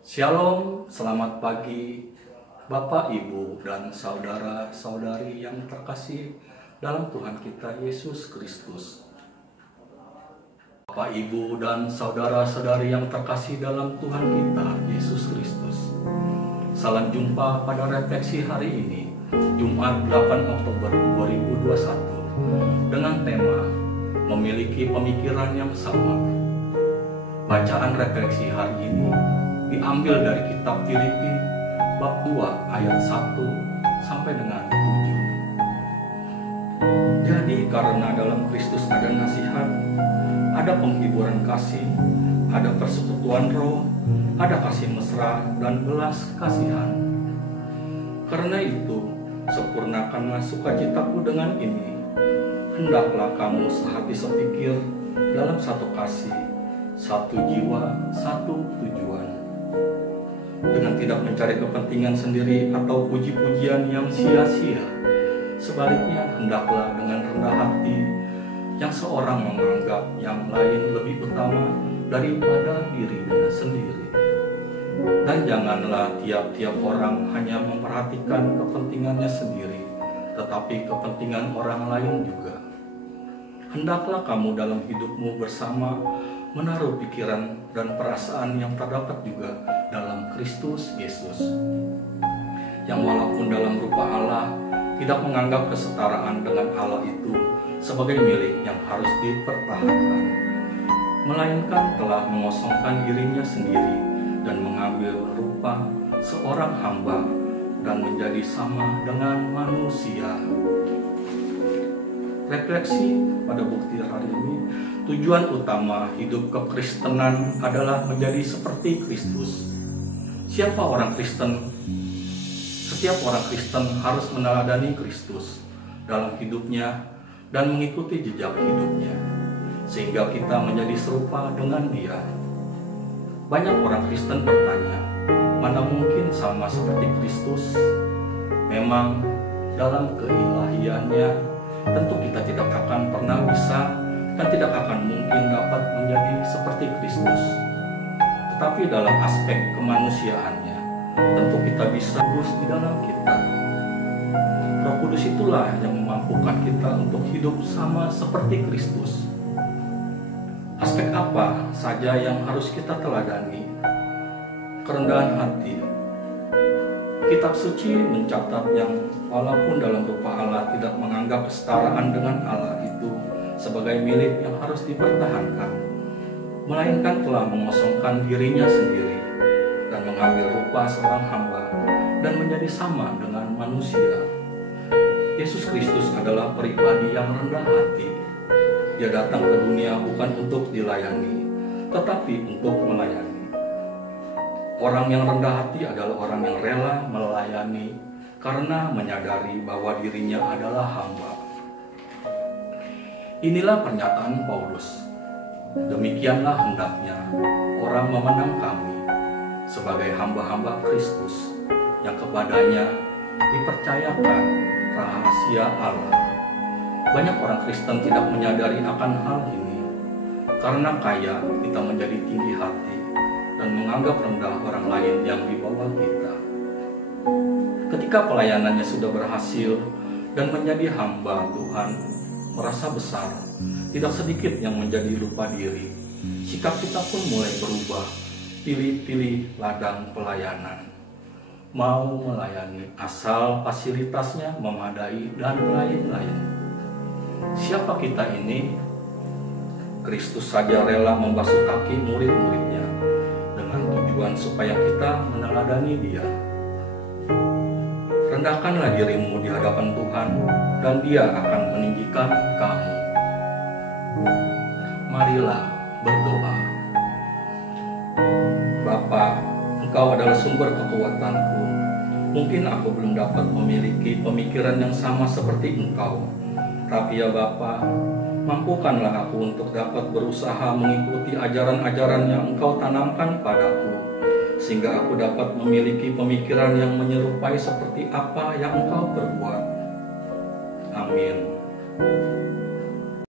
Shalom, selamat pagi Bapak, Ibu, dan saudara-saudari yang terkasih dalam Tuhan kita Yesus Kristus. Bapak, Ibu, dan saudara-saudari yang terkasih dalam Tuhan kita Yesus Kristus. Salam jumpa pada refleksi hari ini, Jumat 8 Oktober 2021, dengan tema memiliki pemikiran yang sama. Bacaan refleksi hari ini diambil dari kitab Filipi bab 2 ayat 1 sampai dengan 7. Jadi karena dalam Kristus ada nasihat, ada penghiburan kasih, ada persekutuan roh, ada kasih mesra dan belas kasihan. Karena itu, sempurnakanlah sukacitaku dengan ini. Hendaklah kamu sehati sepikir dalam satu kasih, satu jiwa, satu tujuan. Dengan tidak mencari kepentingan sendiri atau puji-pujian yang sia-sia. Sebaliknya, hendaklah dengan rendah hati yang seorang menganggap yang lain lebih utama daripada dirinya sendiri. Dan janganlah tiap-tiap orang hanya memperhatikan kepentingannya sendiri, tetapi kepentingan orang lain juga. Hendaklah kamu dalam hidupmu bersama menaruh pikiran dan perasaan yang terdapat juga dalam Kristus Yesus, yang walaupun dalam rupa Allah tidak menganggap kesetaraan dengan Allah itu sebagai milik yang harus dipertahankan, melainkan telah mengosongkan dirinya sendiri dan mengambil rupa seorang hamba dan menjadi sama dengan manusia. Refleksi pada bukti hari ini, tujuan utama hidup kekristenan adalah menjadi seperti Kristus. Siapa orang Kristen? Setiap orang Kristen harus meneladani Kristus dalam hidupnya dan mengikuti jejak hidupnya, sehingga kita menjadi serupa dengan Dia. Banyak orang Kristen bertanya, mana mungkin sama seperti Kristus? Memang dalam keilahiannya, tentu kita tidak akan pernah bisa dan tidak akan mungkin dapat menjadi seperti Kristus. Tetapi dalam aspek kemanusiaannya, tentu kita bisa kudus di dalam kita. Roh Kudus itulah yang memampukan kita untuk hidup sama seperti Kristus. Aspek apa saja yang harus kita teladani? Kerendahan hati. Kitab suci mencatat yang walaupun dalam rupa Allah tidak menganggap kesetaraan dengan Allah itu sebagai milik yang harus dipertahankan, melainkan telah mengosongkan dirinya sendiri dan mengambil rupa seorang hamba dan menjadi sama dengan manusia. Yesus Kristus adalah pribadi yang rendah hati. Dia datang ke dunia bukan untuk dilayani, tetapi untuk melayani. Orang yang rendah hati adalah orang yang rela melayani karena menyadari bahwa dirinya adalah hamba. Inilah pernyataan Paulus. Demikianlah hendaknya orang memandang kami sebagai hamba-hamba Kristus yang kepadanya dipercayakan rahasia Allah. Banyak orang Kristen tidak menyadari akan hal ini. Karena kaya, kita menjadi tinggi hati dan menganggap rendah orang lain yang di bawah kita. Ketika pelayanannya sudah berhasil dan menjadi hamba Tuhan, merasa besar, tidak sedikit yang menjadi lupa diri. Sikap kita pun mulai berubah, pilih-pilih ladang pelayanan. Mau melayani asal fasilitasnya memadai dan lain-lain. Siapa kita ini? Kristus saja rela membasuh kaki murid-muridnya dengan tujuan supaya kita meneladani Dia. Rendahkanlah dirimu di hadapan Tuhan dan Dia akan meninggikan kamu. Marilah berdoa. Bapa, Engkau adalah sumber kekuatanku. Mungkin aku belum dapat memiliki pemikiran yang sama seperti Engkau. Tapi ya Bapa, mampukanlah aku untuk dapat berusaha mengikuti ajaran-ajaran yang Engkau tanamkan padaku, sehingga aku dapat memiliki pemikiran yang menyerupai seperti apa yang Engkau perbuat. Amin.